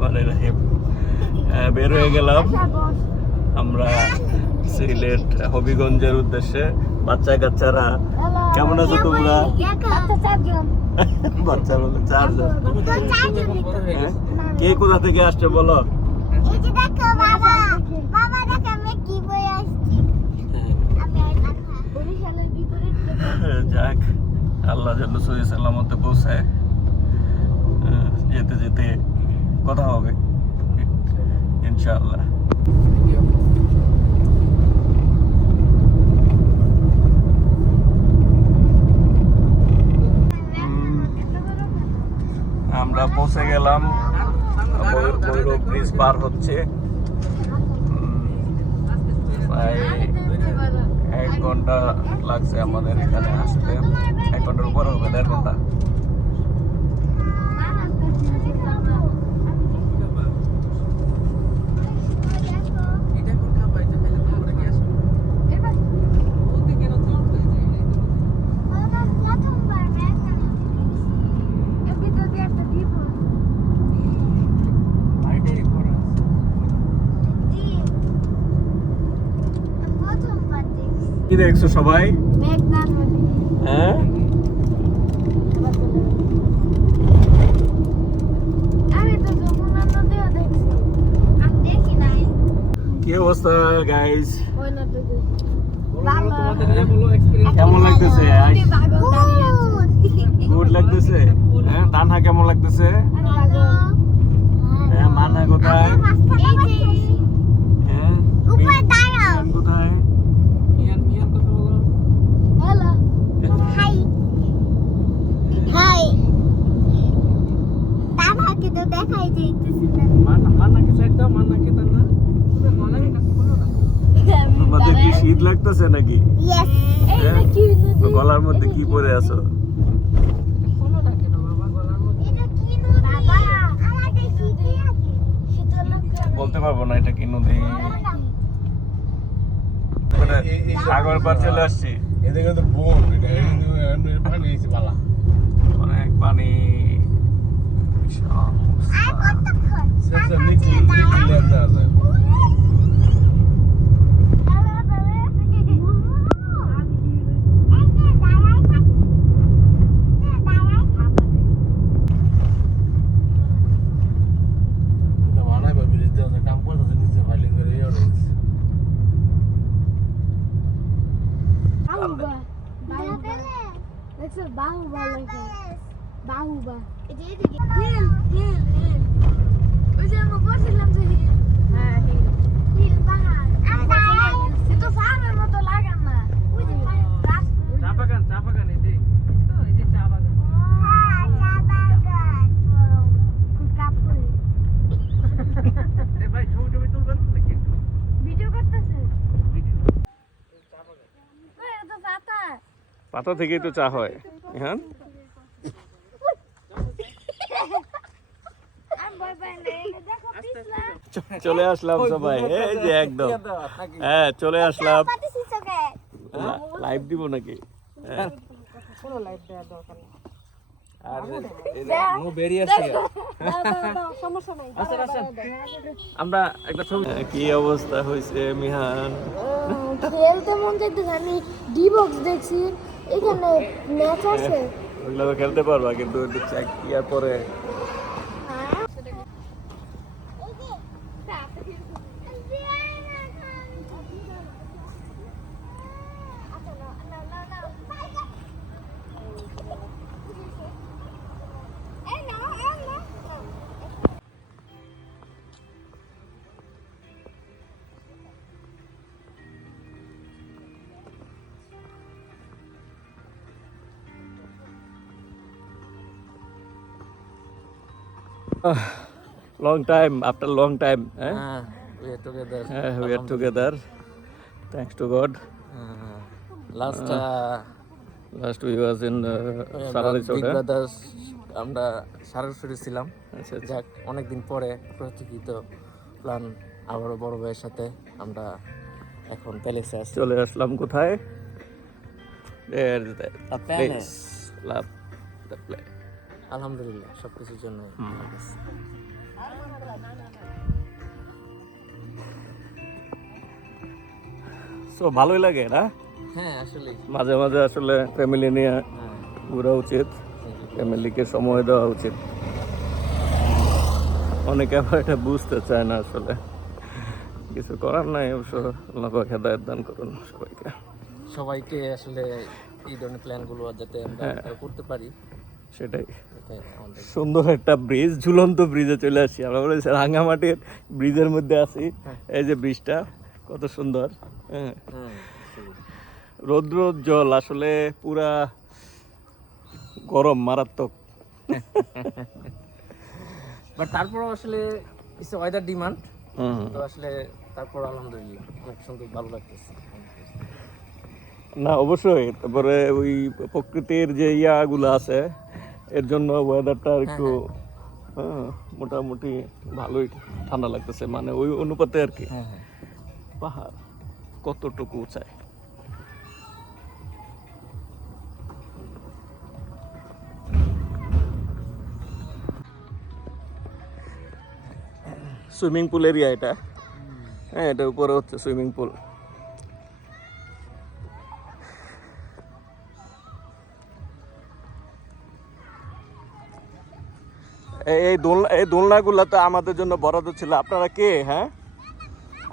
রহমানির রহিম। বের হয়ে গেলাম আমরা সিলেট হবিগঞ্জের উদ্দেশ্যে। বাচ্চা কাচ্চারা কেমন আছো তোমরা? বাচ্চা বলে 4 জন। কে কোথা থেকে আসছে বলো? যাক, আল্লাহ যেন সহি সালামতে পৌঁছায়। যেতে যেতে কথা হবে ইনশাআল্লাহ। আমরা পৌঁছে গেলাম, ভৈরব ব্রিজ পার হচ্ছে। প্রায় 1 ঘন্টা লাগছে আমাদের এখানে আসতে। 1 ঘন্টার উপর হবে, 1.5 ঘন্টা। কি দেখছো সবাই? হ্যাঁ, কি অবস্থা গাইস? কেমন লাগতেছে? গুড লাগতেছে? হ্যাঁ, তানহা কেমন লাগতেছে? হ্যাঁ, মানা কোথায়? হ্যাঁ, কোথায়? তোমাদের কি শীত লাগতেছে নাকি? গলার মধ্যে কি পরে আছো? বলতে পারবো না এটা কি নদী। সাগর পার চলে আসছি। এদিকে তো বন, পানি এসে পালা, অনেক পানি। পাতা থেকেই তো চা হয়। হ্যাঁ, চলে আসলাম সবাই, এই যে একদম। হ্যাঁ, চলে আসলাম। লাইভ দিব নাকি? আমরা একটা ছবি। কি অবস্থা হয়েছে মিহান? খেলতে মন চাইতেছে। আমি ডি বক্স দেখছি, এখানে ম্যাচ আছে। ওগুলো তো খেলতে পারবা, কিন্তু একটু চেক ইয়ার পরে। Long time, after long time, eh? We are together. We are together. Thanks to God. Last we was in Sarari Big Chota. Brothers, আমরা সারাসরি ছিলাম। আচ্ছা, আচ্ছা। যাক, অনেকদিন পরে প্রতিকৃত প্ল্যান আবারও বড় ভাইয়ের সাথে আমরা এখন প্যালেসে আসছি। চলে আসলাম কোথায়? There is the palace. Love the place. আলহামদুলিল্লাহ, সবকিছুর জন্য সো ভালোই লাগে না? হ্যাঁ আসলে মাঝে মাঝে আসলে ফ্যামিলি নিয়ে ঘোরা উচিত, ফ্যামিলিকে সময় দেওয়া উচিত। অনেকে আবার এটা বুঝতে চায় না আসলে, কিছু করার নাই। অবশ্য আল্লাহ পাক হেদায়েত দান করুন সবাইকে। সবাইকে আসলে এই ধরনের প্ল্যানগুলো যাতে আমরা করতে পারি, সেটাই। এটাই আমাদের। সুন্দর একটা ব্রিজ, ঝুলন্ত ব্রিজে চলে আসছি আমরা। বলেছি রাঙ্গামাটির ব্রিজের মধ্যে আছি। এই যে ব্রিজটা কত সুন্দর। হ্যাঁ, হ্যাঁ রৌদ্র জল আসলে পুরা গরম, মারাত্মক। বাট তারপর আসলে কিছু ওয়েদার ডিমান্ড হুম। তো আসলে তারপর আলহামদুলিল্লাহ অনেক সুন্দর, ভালো লাগতেছে। না অবশ্যই, তারপরে ওই প্রকৃতির যে ইয়াগুলো আছে এর জন্য ওয়েদারটা একটু মোটামুটি ভালোই ঠান্ডা লাগতেছে, মানে ওই অনুপাতে আর কি। হ্যাঁ হ্যাঁ পাহাড় কতটুকু উঁচায়। সুইমিং পুল এরিয়া এটা। হ্যাঁ, এটা উপরে হচ্ছে সুইমিং পুল। এই দোলনাগুলো তো আমাদের জন্য বরাদ্দ ছিল। আপনারা কে? হ্যাঁ,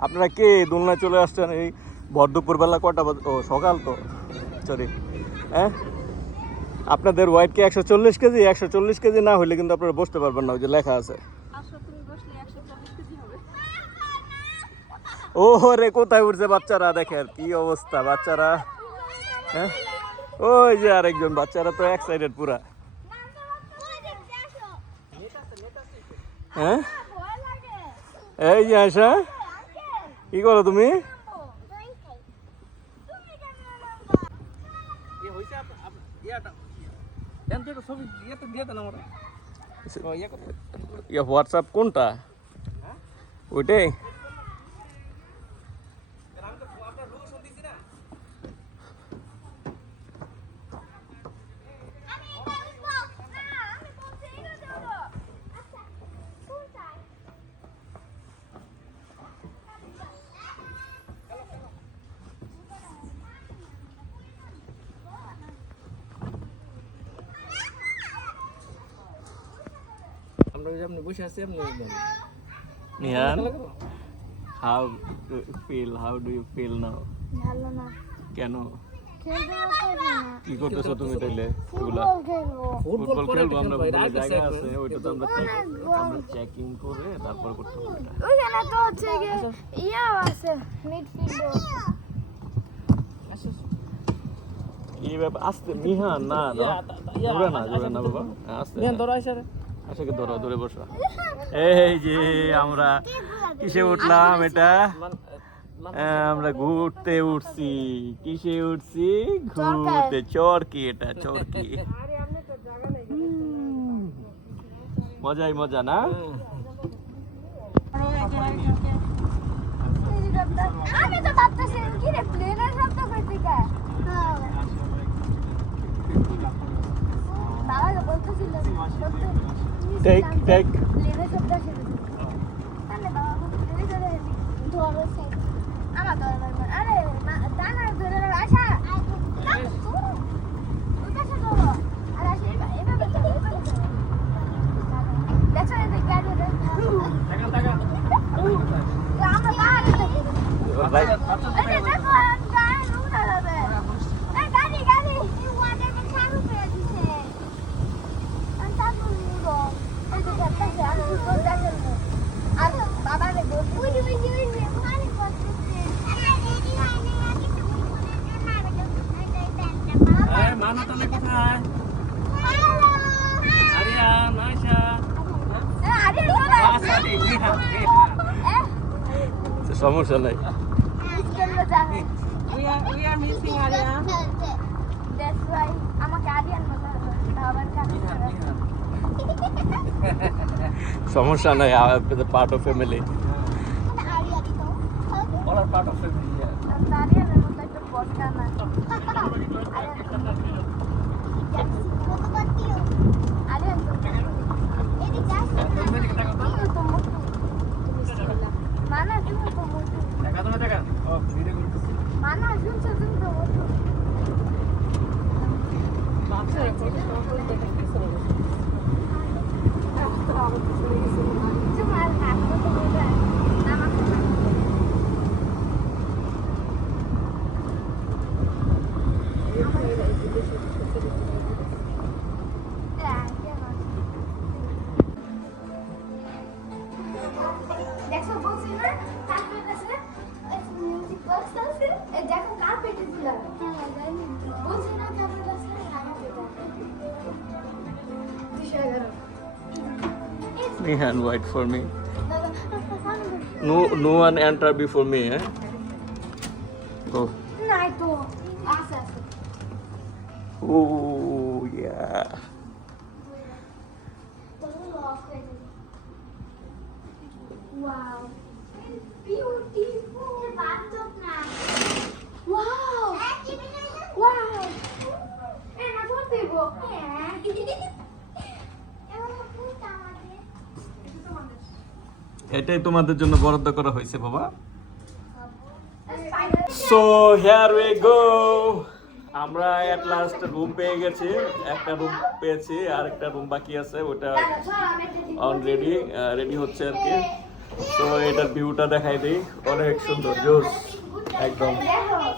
আপনারা কে দোলনায় চলে আসছেন এই ভর দুপুরবেলা? কটা বাজে? ও সকাল তো, সরি। হ্যাঁ, আপনাদের ওয়েট কি 140 কেজি? 140 কেজি না হলে কিন্তু আপনারা বসতে পারবেন না, ওই যে লেখা আছে। ও রে, কোথায় উঠছে বাচ্চারা? দেখেন কি অবস্থা বাচ্চারা। হ্যাঁ, ওই যে আরেকজন, বাচ্চারা তো এক্সাইটেড পুরা। হ্যাঁ, এই যে আয়শা, কি করো তুমি? হোয়াটসঅ্যাপ কোনটা? ওইটাই। আমরা ওই যে আপনি বসে আছি, আপনি নিহান, how do you feel now? ভালো না, কেন? খেলতে পারছি না। কি করতেছো তুমি তাইলে? এগুলা ফুটবল খেলবো। ফুটবল খেলবো আমরা, ভাই, ফুটবলের রাত আছে জায়গা এখন। আছে, ওইটা তো আমরা চেকিং করে তারপর করতে হবে এটা। ওইখানে তো হচ্ছে গিয়ে ইয়াও আছে, মিডফিল্ডও। এই ব্যাপার আস্তে নিহান, না না জোরে না বাবা, আস্তে। ধরো আইসা রে। আশাকে ধরো, ধরে বসো। এই যে আমরা কিসে উঠলাম? এটা আমরা ঘুরতে উঠছি। কিসে উঠছি? ঘুরতে। চরকি, এটা চরকি। মজাই মজা না? আমি তো ভাবতেছি কি রে, প্লেনের শব্দ করতে কে? বাবা তো বলতেছিল টেক প্লেনের শব্দ আসে। তাহলে বাবা প্লেনে চলে গেছি, ধরো সেই আমার ধরো। আরে দানা ধরে আসা, ওই পাশে ধরো। আর আসে এভাবে ধরো, এভাবে ধরো। দেখো এই গাড়ি আমরা পাহাড়ে থাকি। এই দেখো গাড়ি উঠে যাবে। এই গাড়ি ওয়াটার চালু করে দিছে। আমি চালু করব। এই যে দেখতেছে আমি ফুটবল দেখবো। আর বাবা রে বল, ওই পানি পড়ছে। আরে রেডি হয়নি, আমি তো এই মানা তাহলে কোথায়? আরিয়ান, আয়শা, সমস্যা নাই। সমস্যা নাই, part of family. All are part of family, yeah. mana না শুনছো তুমি তো বলো তোমার হাত তো বলবে আমাকে দেখো বলছি না কার্পেট আছে মিউজিক বক্স আছে দেখো কার্পেট গুলো বলছি না কার্পেট আছে Nihan, wait for me. No one enter before me, eh? Go. নাই তো আছে আছে Oh, yeah. Wow. Beautiful. Wow. Wow. না ধর দেব এটাই তোমাদের জন্য বরাদ্দ করা হয়েছে বাবা। So here we go. আমরা at last রুম পেয়ে গেছি, একটা রুম পেয়েছি আর একটা রুম বাকি আছে, ওটা অলরেডি রেডি হচ্ছে আর কি। তো এটার ভিউটা দেখাই দিই, অনেক সুন্দর জোস একদম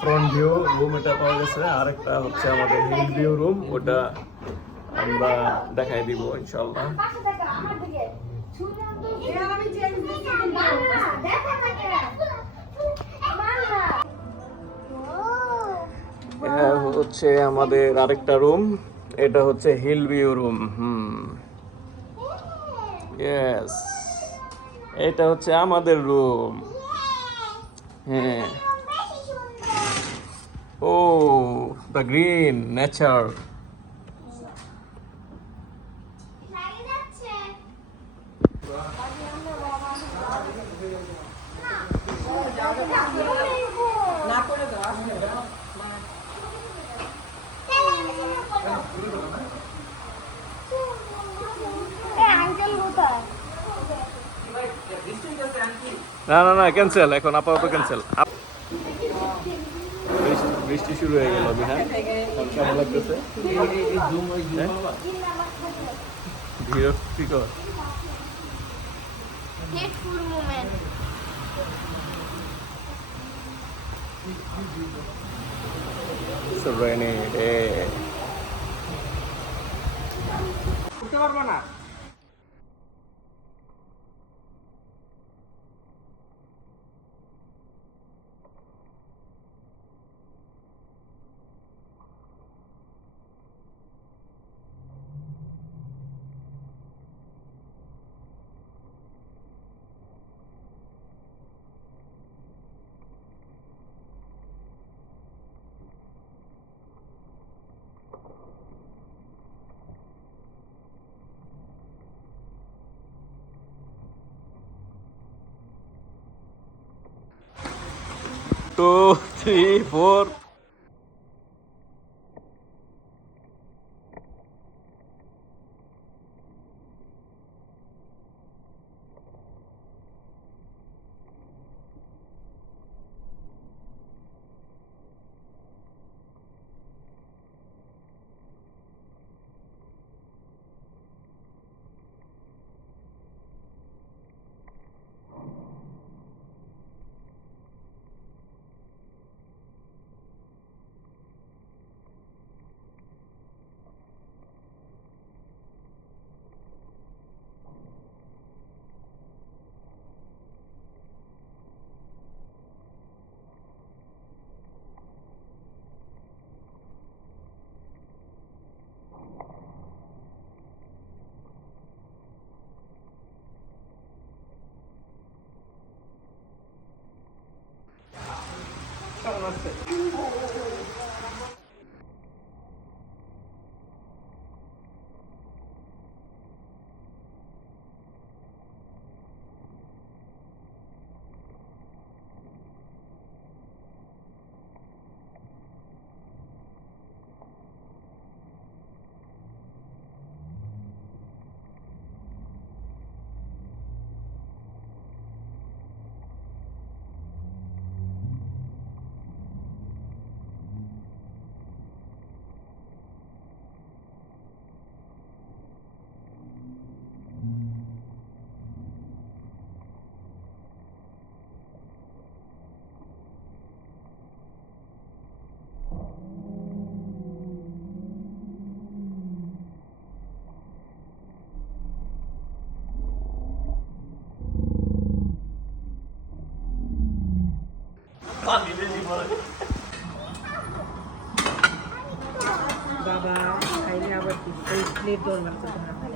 ফ্রন্ট ভিউ রুম এটা পাওয়া গেছে। আর একটা হচ্ছে আমাদের হিল ভিউ রুম, ওটা আমরা দেখাই দিব ইনশাআল্লাহ। এটা হচ্ছে আমাদের আরেকটা রুম, এটা হচ্ছে হিল ভিউ রুম। ইয়েস, এটা হচ্ছে আমাদের রুম। হ্যাঁ, ও দ্য গ্রিন নেচার। না না না, ক্যান্সেল, এখন আপাতত ক্যান্সেল। বৃষ্টি শুরু হয়ে গেল বিহান, কেমন লাগতেছে? বিরক্তিকর। Hateful moment. It's a rainy day. উঠতে পারবা না। Two, three, four. प्लेट दोन बनते तुम्हाला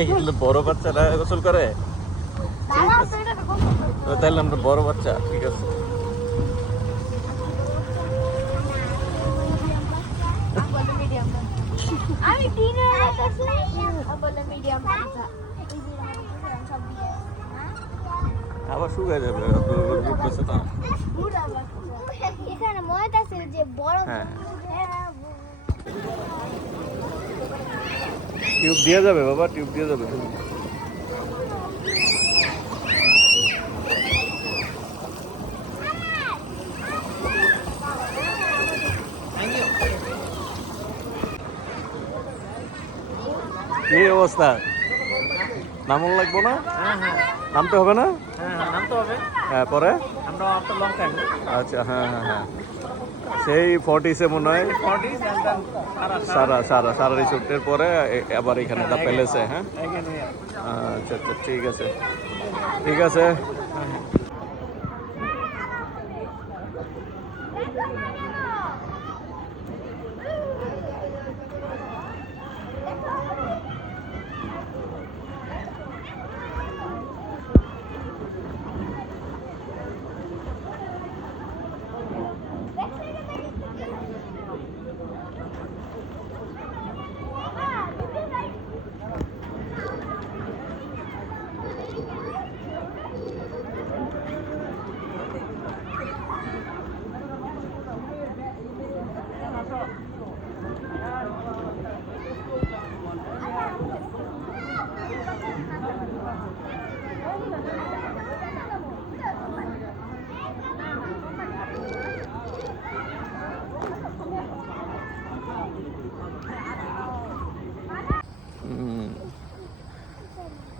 এগুলো বড় বাচ্চারা গোসল করে তাহলে আমরা বড় বাচ্চা ঠিক আছে আমি দিনে রাখছি বলে মিডিয়াম বাচ্চা আবার শুকায় যাবে বুঝতেছে না এখানে ময়দা আছে যে বড় হ্যাঁ টিউব দিয়ে যাবে বাবা টিউব দিয়ে যাবে কি অবস্থা নামন লাগবো না নামতে হবে না নামতে হবে হ্যাঁ পরে আমরা তো লং টাইম আচ্ছা হ্যাঁ হ্যাঁ হ্যাঁ সেই 40 মনে হয় 40 সারা রিসোর্টের পরে আবার এখানে দা প্যালেসে হ্যাঁ আচ্ছা আচ্ছা ঠিক আছে ঠিক আছে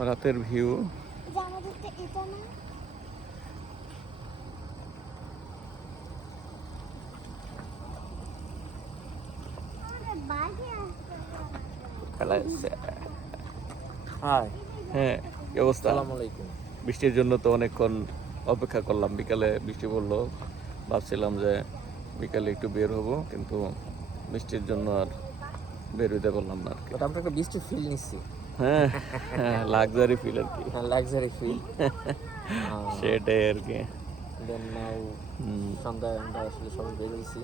রাতের ভিউ আমাদের তো এটা না আমাদের বাড়ি আসতে হাই হ্যাঁ কি অবস্থা আসসালামু আলাইকুম বৃষ্টির জন্য তো অনেকক্ষণ অপেক্ষা করলাম বিকালে বৃষ্টি পড়লো ভাবছিলাম যে বিকালে একটু বের হব কিন্তু বৃষ্টির জন্য আর বের হইতে পারলাম না আর কি বাট আমরা একটা বৃষ্টি ফিল নিচ্ছি হ্যাঁ লাক্সারি ফিল আর কি লাক্সারি ফিল সেটাই আর কি দেন নাও সন্ধ্যায় আমরা আসলে সবাই বেরিয়েছি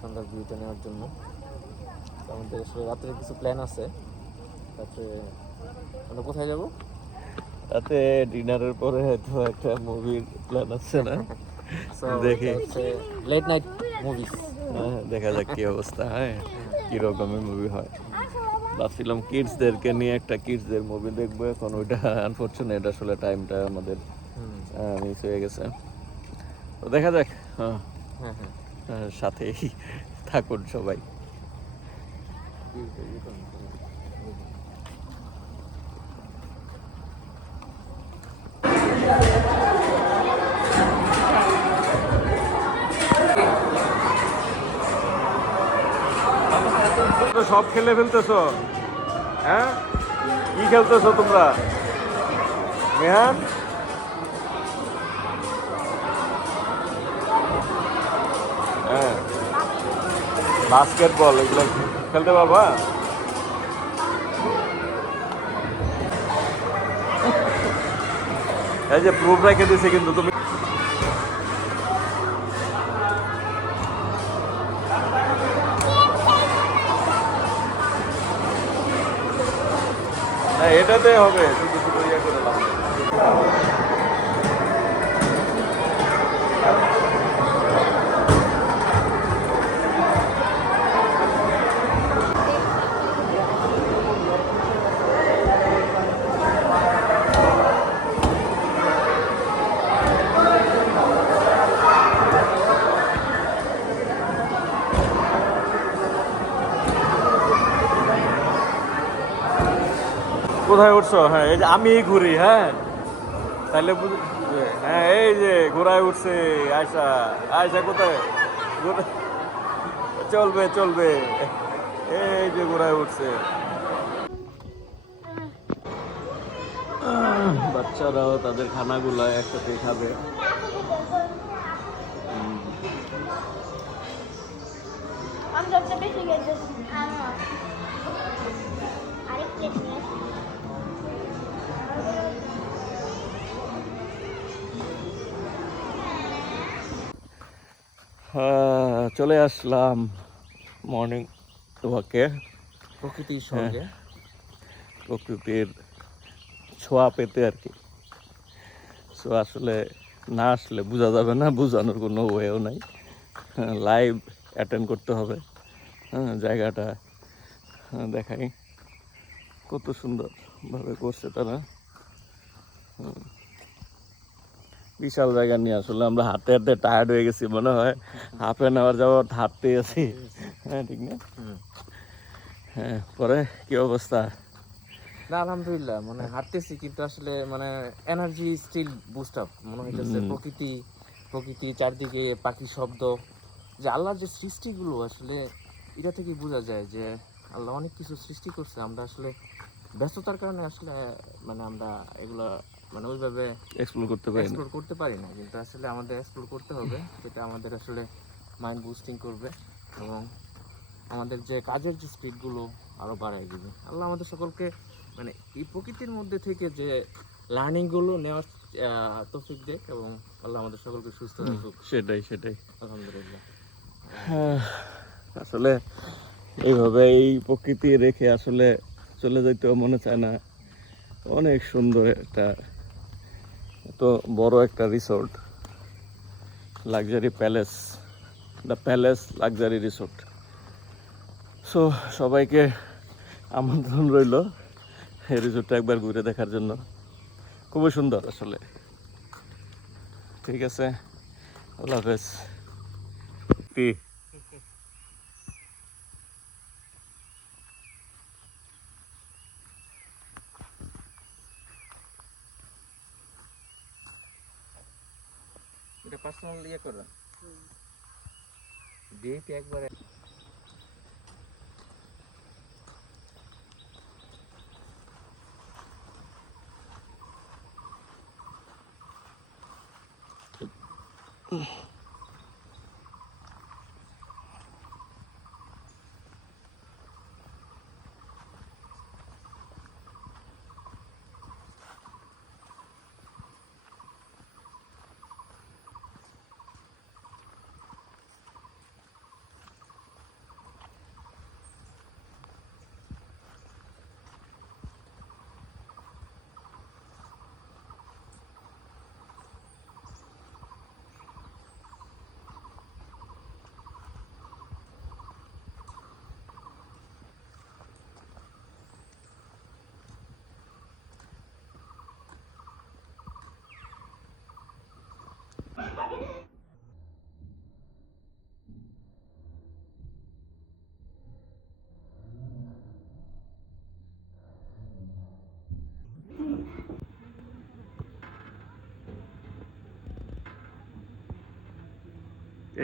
সন্ধ্যার ভিউটা নেওয়ার জন্য। তো আমাদের আসলে রাত্রে কিছু প্ল্যান আছে। রাত্রে আমরা কোথায় যাব? রাতে ডিনারের পরে হয়তো একটা মুভির প্ল্যান আছে না? দেখি লেট নাইট মুভিস। দেখা যাক কি অবস্থা হয়, কি রকমের মুভি হয়। ভাবছিলাম কিডসদেরকে নিয়ে একটা কিডসদের মুভি দেখবো, এখন ওইটা আনফরচুনেট আসলে টাইমটা আমাদের মিস হয়ে গেছে। তো দেখা যাক। হ্যাঁ হ্যাঁ হ্যাঁ সাথেই থাকুন সবাই। সব খেলে ফেলতেছো, হ্যাঁ? কি খেলতেছো তোমরা মেহান? হ্যাঁ, বাস্কেটবল এগুলো খেলতে পারবা? এই যে প্রুফ রেখে দিছে কিন্তু তুমি। এটাতে হবে, শুধু শুধু ইয়ে করে লাভ নেই। কোথায় উঠছো? হ্যাঁ, এই যে আমি ঘুরি। হ্যাঁ, তাহলে হ্যাঁ, এই যে ঘোড়ায় উঠছে আয়সা। আয়সা কোথায়? চলবে চলবে, এই যে ঘোড়ায় উঠছে। বাচ্চারাও তাদের খানাগুলা একসাথে খাবে। আমি সবচেয়ে বেশি গেছি আরেক প্লেট নিয়ে চলে আসলাম মর্নিং ওয়াকে। প্রকৃতির সঙ্গে প্রকৃতির ছোঁয়া পেতে আর কি। সো আসলে না আসলে বোঝা যাবে না, বোঝানোর কোনো ওয়েও নাই। লাইভ অ্যাটেন্ড করতে হবে। হ্যাঁ, জায়গাটা দেখাই, কত সুন্দরভাবে করছে তারা। বিশাল জায়গা নিয়ে আসলে আমরা হাঁটতে হাঁটতে টায়ার্ড হয়ে গেছি, মনে হয় হাফ অ্যান আওয়ার যাবত হাঁটতে আছি। হ্যাঁ, ঠিক না? হ্যাঁ, পরে কি অবস্থা? না আলহামদুলিল্লাহ, মানে হাঁটতেছি কিন্তু আসলে মানে এনার্জি স্টিল বুস্ট আপ মনে হইতেছে। প্রকৃতি চারদিকে পাখির শব্দ, যে আল্লাহর যে সৃষ্টিগুলো আসলে এটা থেকেই বোঝা যায় যে আল্লাহ অনেক কিছু সৃষ্টি করছে। আমরা আসলে ব্যস্ততার কারণে আসলে মানে আমরা এগুলা মানে ওইভাবে এক্সপ্লোর করতে পারি না, কিন্তু আসলে আমাদের এক্সপ্লোর করতে হবে, যেটা আমাদের আসলে মাইন্ড বুস্টিং করবে এবং আমাদের যে কাজের যে স্পিডগুলো আরও বাড়ায় দিবে। আল্লাহ আমাদের সকলকে মানে এই প্রকৃতির মধ্যে থেকে যে লার্নিংগুলো নেওয়ার তৌফিক দেখ, এবং আল্লাহ আমাদের সকলকে সুস্থ রাখুক। সেটাই আলহামদুলিল্লাহ। আসলে এইভাবে এই প্রকৃতি রেখে আসলে চলে যাইতেও মনে চায় না। অনেক সুন্দর একটা, এত বড় একটা resort, luxury palace, the palace luxury resort. So সবাইকে আমন্ত্রণ রইল এই রিসোর্টটা একবার ঘুরে দেখার জন্য। খুবই সুন্দর আসলে। ঠিক আছে, আল্লাহ হাফেজ। এটা পার্সোনাল ইয়ে করা ডেট একবারে।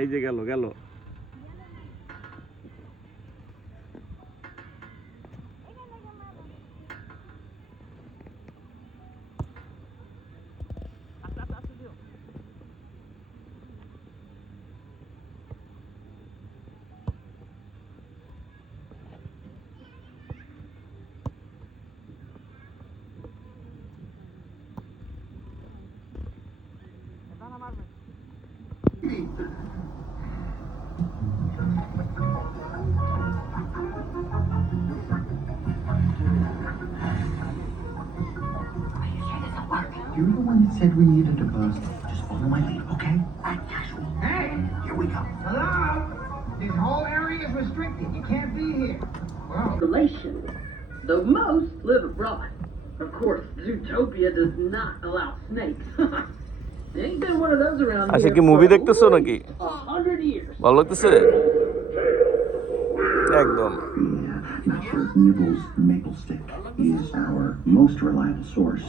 এই যে গেল গেল। You're the one that said we needed to buzz. Just follow my lead, okay? Act casual. Hey! Here we go. Hello? This whole area is restricted. You can't be here. Well, Relations. Though most live abroad. Of course, Zootopia does not allow snakes. Ain't been one of those around আচ্ছা here কি movie for দেখতেছো নাকি? 100 years. ভালো লাগতেছে? একদম। Yeah, not sure if Nibbles Maple Stick is our most reliable source.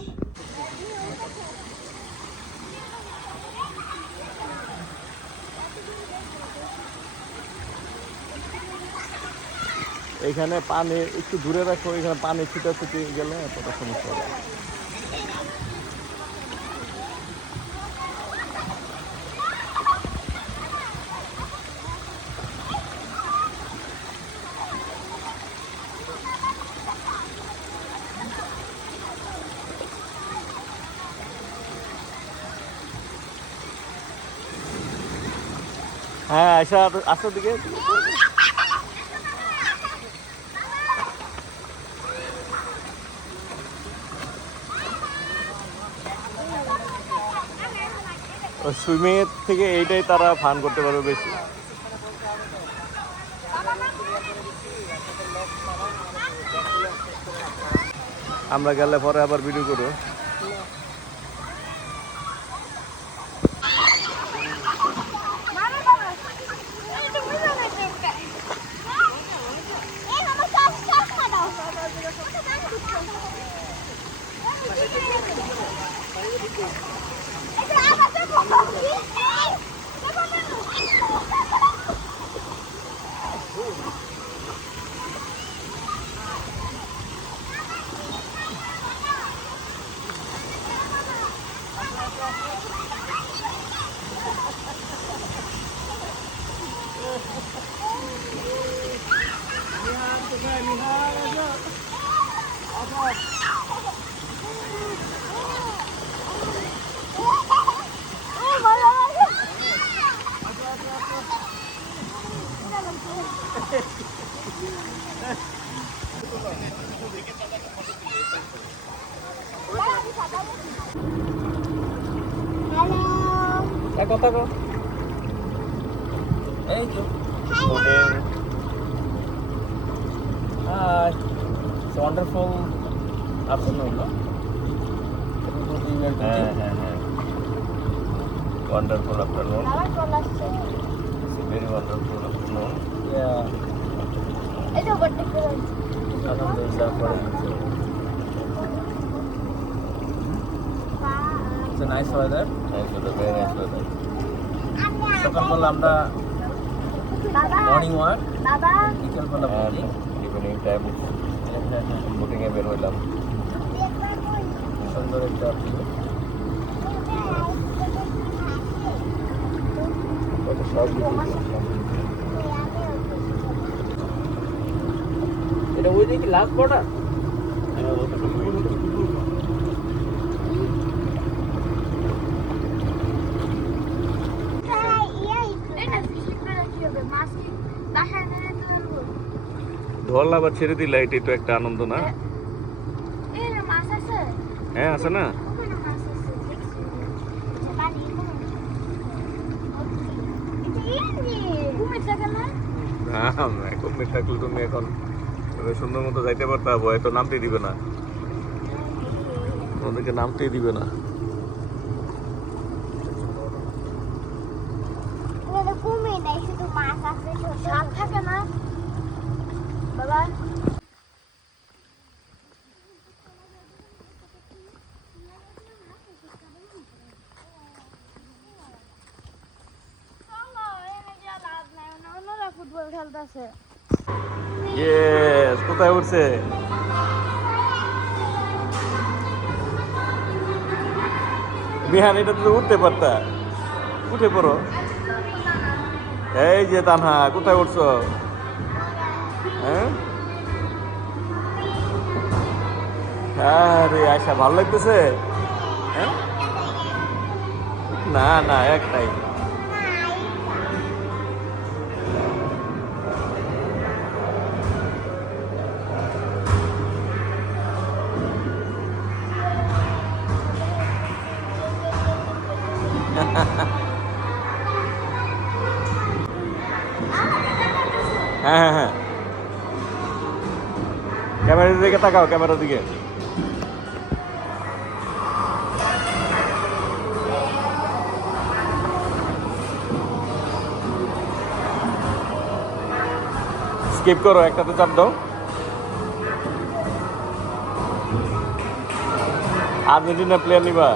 এখানে পানি একটু দূরে রাখো, এখানে পানি ছিটাছিটি গেলে এতটা সমস্যা হবে। হ্যাঁ আয়সা আসার দিকে সুইমিং এর থেকে এইটাই তারা ফান করতে পারবে বেশি। আমরা গেলে পরে আবার ভিডিও করবো। কথা কো এই তো Hi. It's a wonderful afternoon, no? Wonderful afternoon. It's a very wonderful afternoon. Yeah. Alhamdulillah for you. It's a nice weather. Nice weather, very nice weather. সকালবেলা আমরা মর্নিং ওয়াক, বিকেলবেলা বোটিং, ইভিনিং টাইম বোটিংয়ে বের হইলাম। সুন্দর একটা view. কত সব এটা ওই দিকে লাস্ট বর্ডার। ঢল আবার ছেড়ে দিলা, এটাই তো একটা আনন্দ না? হ্যাঁ আছে না? কুমির থাকলে তুমি এখন সুন্দর মতো যাইতে পারতা, ভয় তো নামতেই দিবে না, ওদেরকে নামতেই দিবে না। থাকে না বাবা। আছে ইয়েস, কোথায় উঠছে? বিহান, এটা তো উঠতে পারতা, উঠে পড়ো। এই যে তানহা, কোথায় উঠছো? হ্যাঁ, আরে আয়সা, ভালো লাগতেছে? হ্যাঁ, না না, একটাই। হ্যাঁ হ্যাঁ হ্যাঁ, ক্যামেরার দিকে তাকাও, ক্যামেরার দিকে। স্কিপ করো, একটাতে চাপ দাও। আর্জেন্টিনা প্লেয়ার নিবা?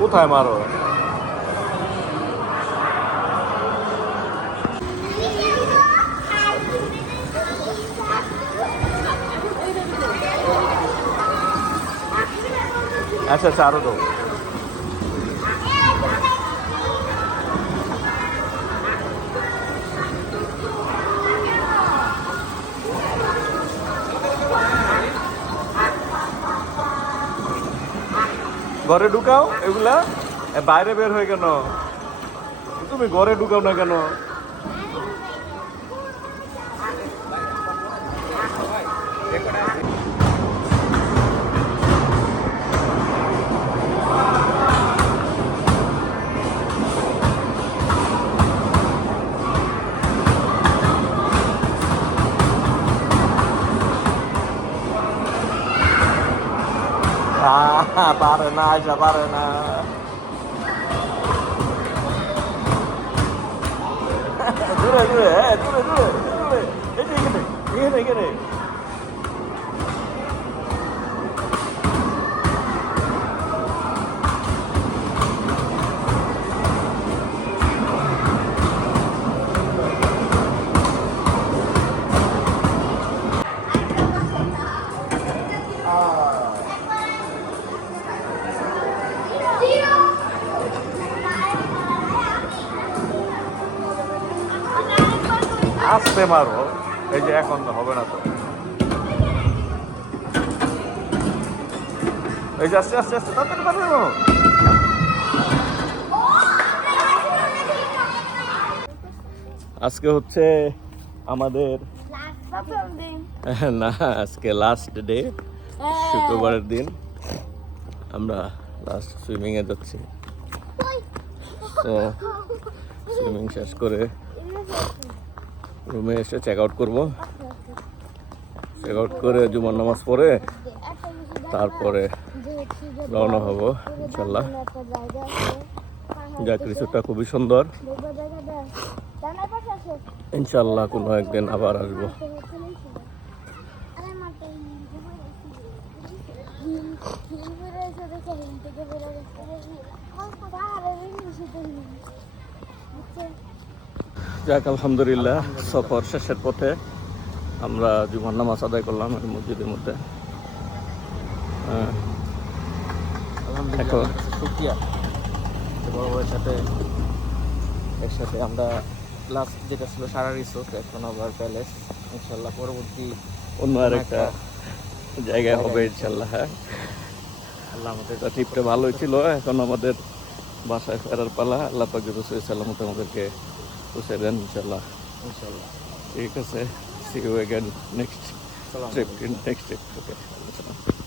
কোথায় মারো? আচ্ছা আচ্ছা, আরো দাও। ঘরে ঢুকাও এগুলা, বাইরে বের হয়ে কেন? তুমি ঘরে ঢুকাও না কেন? পারে না, আয়সা পারে না। দূরে দূরে, হ্যাঁ দূরে দূরে দূরে, এই যে এখানে এখানে এখানে। আস্তে মারো, এই যে এখন হবে না তো। এই যে আস্তে আস্তে আস্তে, তাড়াতাড়ি তাড়াতাড়ি মারো। আজকে হচ্ছে আমাদের না, আজকে লাস্ট ডে, শুক্রবারের দিন। আমরা লাস্ট সুইমিংয়ে যাচ্ছি। তো সুইমিং শেষ করে রুমে এসে চেক আউট করবো। চেক আউট করে জুমার নামাজ পড়ে তারপরে রওনা হব ইনশাল্লাহ। যাক, রিসোর্টটা খুবই সুন্দর। ইনশাল্লাহ কোনো একদিন আবার আসবো। যাক, আলহামদুলিল্লাহ, সফর শেষের পথে আমরা জুমার নামাজ আদায় করলাম এই মসজিদের মধ্যে। আলহামদুলিল্লাহ, শুকরিয়া বড় ভাইয়ের সাথে একসাথে আমরা লাস্ট যেটা ছিল সারা রিসোর্ট, এখন আবার প্যালেস। ইনশাল্লাহ পরবর্তী অন্য আরেকটা জায়গায় হবে ইনশাল্লাহ। হ্যাঁ, আল্লাহ আমাদের ট্রিপটা ভালোই ছিল। এখন আমাদের বাসায় ফেরার পালা। আল্লাহ পাক রসুল সাল্লামত আমাদেরকে পৌঁছে দেন ইনশাল্লাহ। ইনশাল্লাহ ঠিক আছে, see you again next trip. Okay.